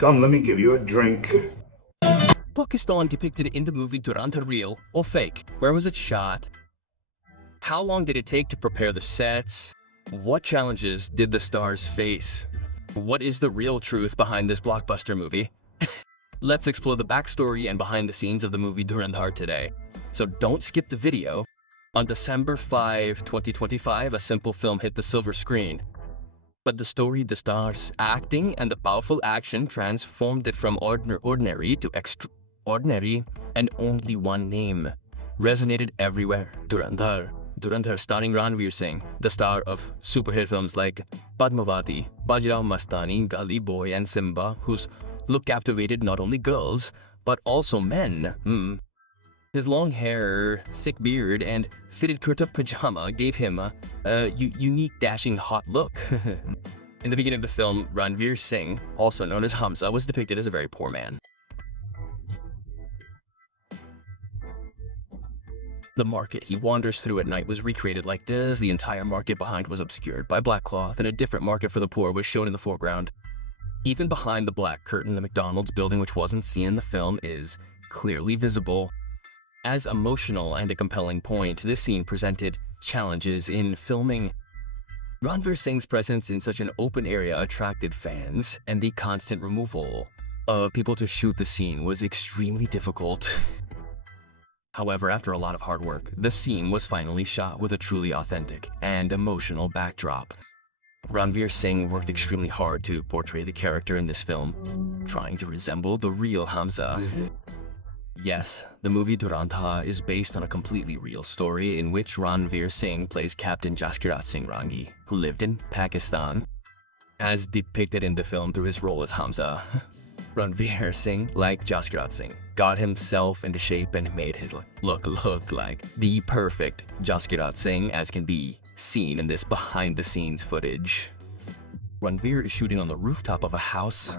Come, let me give you a drink. Pakistan depicted in the movie Dhurandhar real or fake? Where was it shot? How long did it take to prepare the sets? What challenges did the stars face? What is the real truth behind this blockbuster movie? Let's explore the backstory and behind the scenes of the movie Dhurandhar today. So don't skip the video. On December 5, 2025, a simple film hit the silver screen. But the story, the stars, acting, and the powerful action transformed it from ordinary to extraordinary, and only one name resonated everywhere: Dhurandhar. Dhurandhar starring Ranveer Singh, the star of super hit films like Padmavati, Bajirao Mastani, Gully Boy, and Simba, whose look captivated not only girls, but also men. His long hair, thick beard, and fitted kurta pajama gave him a unique, dashing, hot look. In the beginning of the film, Ranveer Singh, also known as Hamza, was depicted as a very poor man. The market he wanders through at night was recreated like this. The entire market behind was obscured by black cloth, and a different market for the poor was shown in the foreground. Even behind the black curtain, the McDonald's building, which wasn't seen in the film, is clearly visible. As emotional and a compelling point, this scene presented challenges in filming. Ranveer Singh's presence in such an open area attracted fans, and the constant removal of people to shoot the scene was extremely difficult. However, after a lot of hard work, the scene was finally shot with a truly authentic and emotional backdrop. Ranveer Singh worked extremely hard to portray the character in this film, trying to resemble the real Hamza. Yes, the movie Dhurandhar is based on a completely real story in which Ranveer Singh plays Captain Jaskirat Singh Rangi, who lived in Pakistan. As depicted in the film through his role as Hamza, Ranveer Singh, like Jaskirat Singh, got himself into shape and made his look like the perfect Jaskirat Singh, as can be seen in this behind-the-scenes footage. Ranveer is shooting on the rooftop of a house.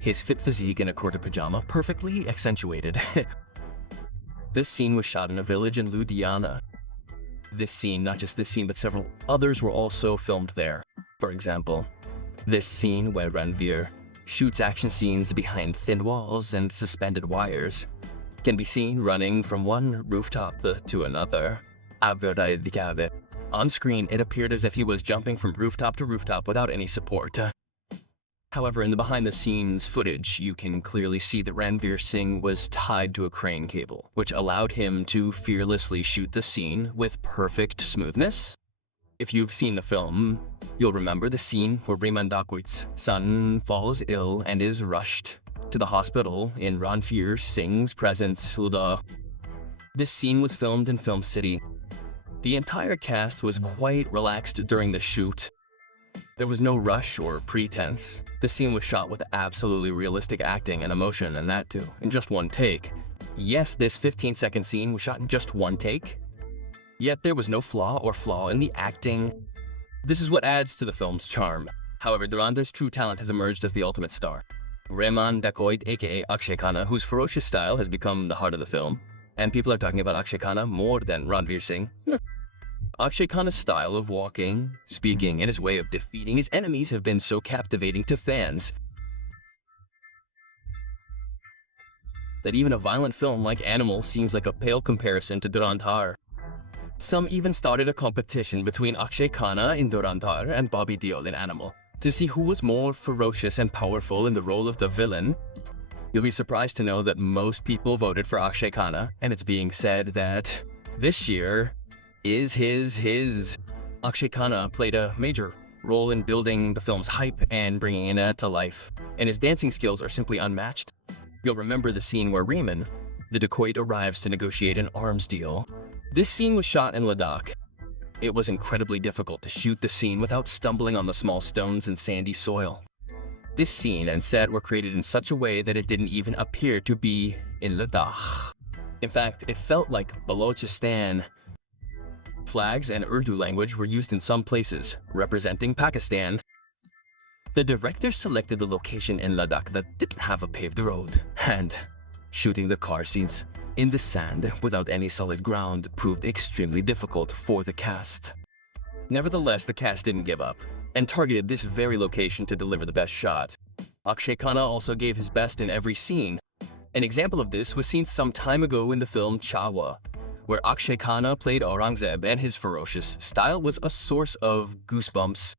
His fit physique in a kurta pajama perfectly accentuated. This scene was shot in a village in Ludhiana. This scene, not just this scene, but several others were also filmed there. For example, this scene where Ranveer shoots action scenes behind thin walls and suspended wires can be seen running from one rooftop to another. On screen, it appeared as if he was jumping from rooftop to rooftop without any support. However, in the behind-the-scenes footage, you can clearly see that Ranveer Singh was tied to a crane cable, which allowed him to fearlessly shoot the scene with perfect smoothness. If you've seen the film, you'll remember the scene where Rehman Dakwit's son falls ill and is rushed to the hospital in Ranveer Singh's presence. This scene was filmed in Film City. The entire cast was quite relaxed during the shoot. There was no rush or pretense. The scene was shot with absolutely realistic acting and emotion, and that too, in just one take. Yes, this 15-second scene was shot in just one take, yet there was no flaw in the acting. This is what adds to the film's charm. However, Dhurandhar's true talent has emerged as the ultimate star. Rehman Dakoit, aka Akshay Khanna, whose ferocious style has become the heart of the film, and people are talking about Akshay Khanna more than Ranveer Singh. Akshay Khanna's style of walking, speaking, and his way of defeating his enemies have been so captivating to fans that even a violent film like Animal seems like a pale comparison to Dhurandhar. Some even started a competition between Akshay Khanna in Dhurandhar and Bobby Deol in Animal to see who was more ferocious and powerful in the role of the villain. You'll be surprised to know that most people voted for Akshay Khanna, and it's being said that this year is his. Akshay Khanna played a major role in building the film's hype and bringing it to life, and his dancing skills are simply unmatched. You'll remember the scene where Rehman, the dacoit, arrives to negotiate an arms deal. This scene was shot in Ladakh. It was incredibly difficult to shoot the scene without stumbling on the small stones and sandy soil. This scene and set were created in such a way that it didn't even appear to be in Ladakh. In fact, it felt like Balochistan. Flags and Urdu language were used in some places, representing Pakistan. The director selected the location in Ladakh that didn't have a paved road, and shooting the car scenes in the sand without any solid ground proved extremely difficult for the cast. Nevertheless, the cast didn't give up, and targeted this very location to deliver the best shot. Akshay Khanna also gave his best in every scene. An example of this was seen some time ago in the film Chawa, where Akshay Khanna played Aurangzeb and his ferocious style was a source of goosebumps.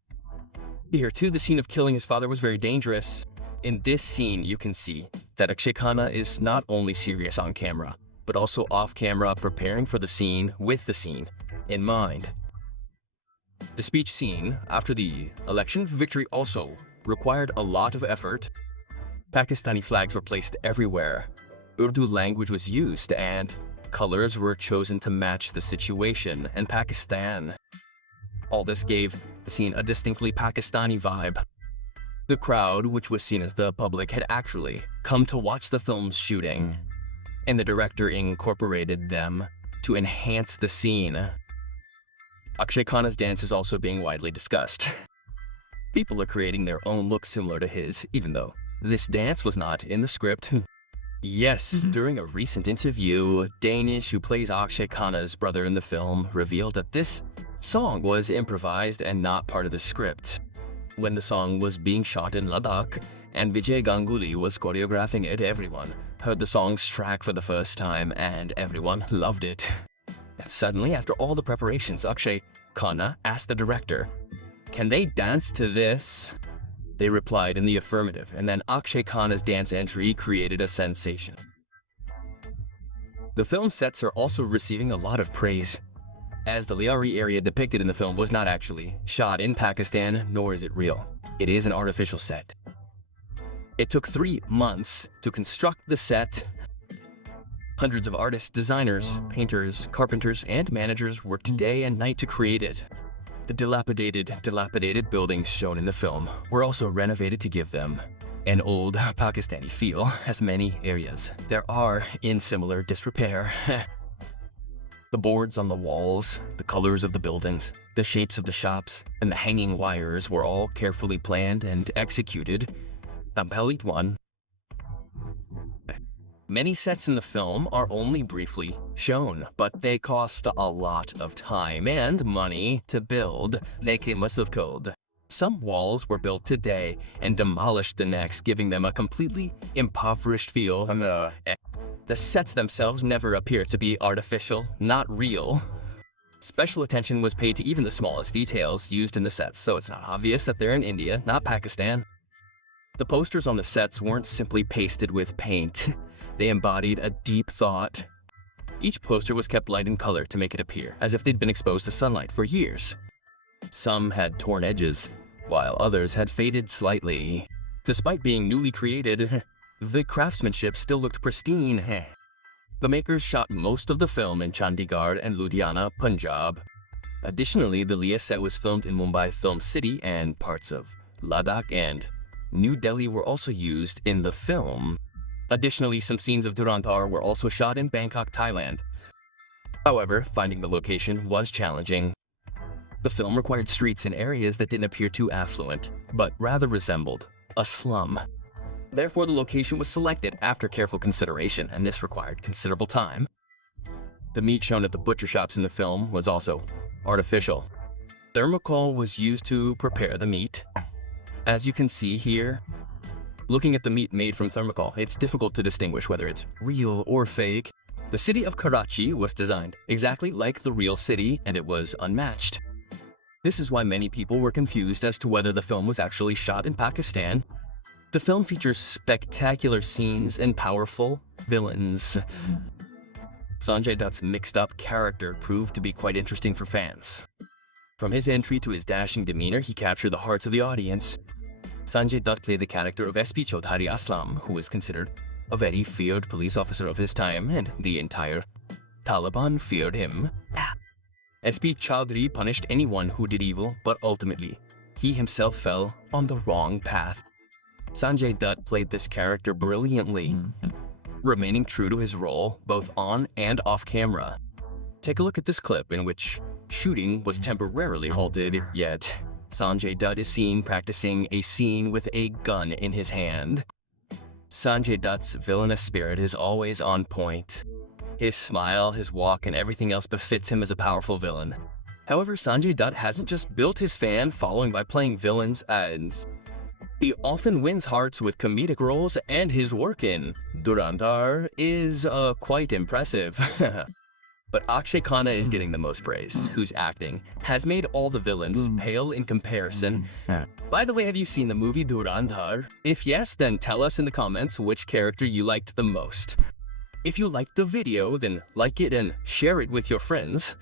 Here too, the scene of killing his father was very dangerous. In this scene, you can see that Akshay Khanna is not only serious on camera, but also off camera preparing for the scene with the scene in mind. The speech scene after the election victory also required a lot of effort. Pakistani flags were placed everywhere. Urdu language was used and colors were chosen to match the situation and Pakistan. All this gave the scene a distinctly Pakistani vibe. The crowd, which was seen as the public, had actually come to watch the film's shooting, and the director incorporated them to enhance the scene. Akshay Khanna's dance is also being widely discussed. People are creating their own look similar to his, even though this dance was not in the script. Yes, during a recent interview, Danish, who plays Akshay Khanna's brother in the film, revealed that this song was improvised and not part of the script. When the song was being shot in Ladakh and Vijay Ganguly was choreographing it, everyone heard the song's track for the first time and everyone loved it. And suddenly, after all the preparations, Akshay Khanna asked the director, "Can they dance to this?" They replied in the affirmative, and then Akshay Khanna's dance entry created a sensation. The film sets are also receiving a lot of praise, as the Liari area depicted in the film was not actually shot in Pakistan, nor is it real. It is an artificial set. It took 3 months to construct the set. Hundreds of artists, designers, painters, carpenters, and managers worked day and night to create it. The dilapidated buildings shown in the film were also renovated to give them an old Pakistani feel, as many areas there are in similar disrepair. The boards on the walls, the colors of the buildings, the shapes of the shops, and the hanging wires were all carefully planned and executed. Tampelit one. Many sets in the film are only briefly shown, but they cost a lot of time and money to build. They came of code. Some walls were built today and demolished the next, giving them a completely impoverished feel. The sets themselves never appear to be artificial, not real. Special attention was paid to even the smallest details used in the sets, so it's not obvious that they're in India, not Pakistan. The posters on the sets weren't simply pasted with paint. They embodied a deep thought. Each poster was kept light in color to make it appear as if they'd been exposed to sunlight for years. Some had torn edges, while others had faded slightly. Despite being newly created, the craftsmanship still looked pristine. The makers shot most of the film in Chandigarh and Ludhiana, Punjab. Additionally, the Leah set was filmed in Mumbai Film City, and parts of Ladakh and New Delhi were also used in the film. Additionally, some scenes of Dhurandhar were also shot in Bangkok, Thailand. However, finding the location was challenging. The film required streets in areas that didn't appear too affluent, but rather resembled a slum. Therefore, the location was selected after careful consideration, and this required considerable time. The meat shown at the butcher shops in the film was also artificial. Thermocol was used to prepare the meat. As you can see here, looking at the meat made from thermocol, it's difficult to distinguish whether it's real or fake. The city of Karachi was designed exactly like the real city, and it was unmatched. This is why many people were confused as to whether the film was actually shot in Pakistan. The film features spectacular scenes and powerful villains. Sanjay Dutt's mixed-up character proved to be quite interesting for fans. From his entry to his dashing demeanor, he captured the hearts of the audience. Sanjay Dutt played the character of SP Chaudhary Aslam, who was considered a very feared police officer of his time, and the entire Taliban feared him. SP Chaudhary punished anyone who did evil, but ultimately, he himself fell on the wrong path. Sanjay Dutt played this character brilliantly, remaining true to his role both on and off camera. Take a look at this clip in which shooting was temporarily halted, yet Sanjay Dutt is seen practicing a scene with a gun in his hand. Sanjay Dutt's villainous spirit is always on point. His smile, his walk, and everything else befits him as a powerful villain. However, Sanjay Dutt hasn't just built his fan following by playing villains, and He often wins hearts with comedic roles, and his work in Dhurandhar is quite impressive. But Akshay Khanna is getting the most praise, whose acting has made all the villains pale in comparison. By the way, have you seen the movie Dhurandhar? If yes, then tell us in the comments which character you liked the most. If you liked the video, then like it and share it with your friends.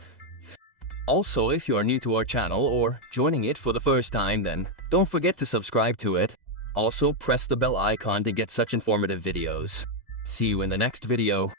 Also, if you are new to our channel or joining it for the first time, then don't forget to subscribe to it. Also, press the bell icon to get such informative videos. See you in the next video.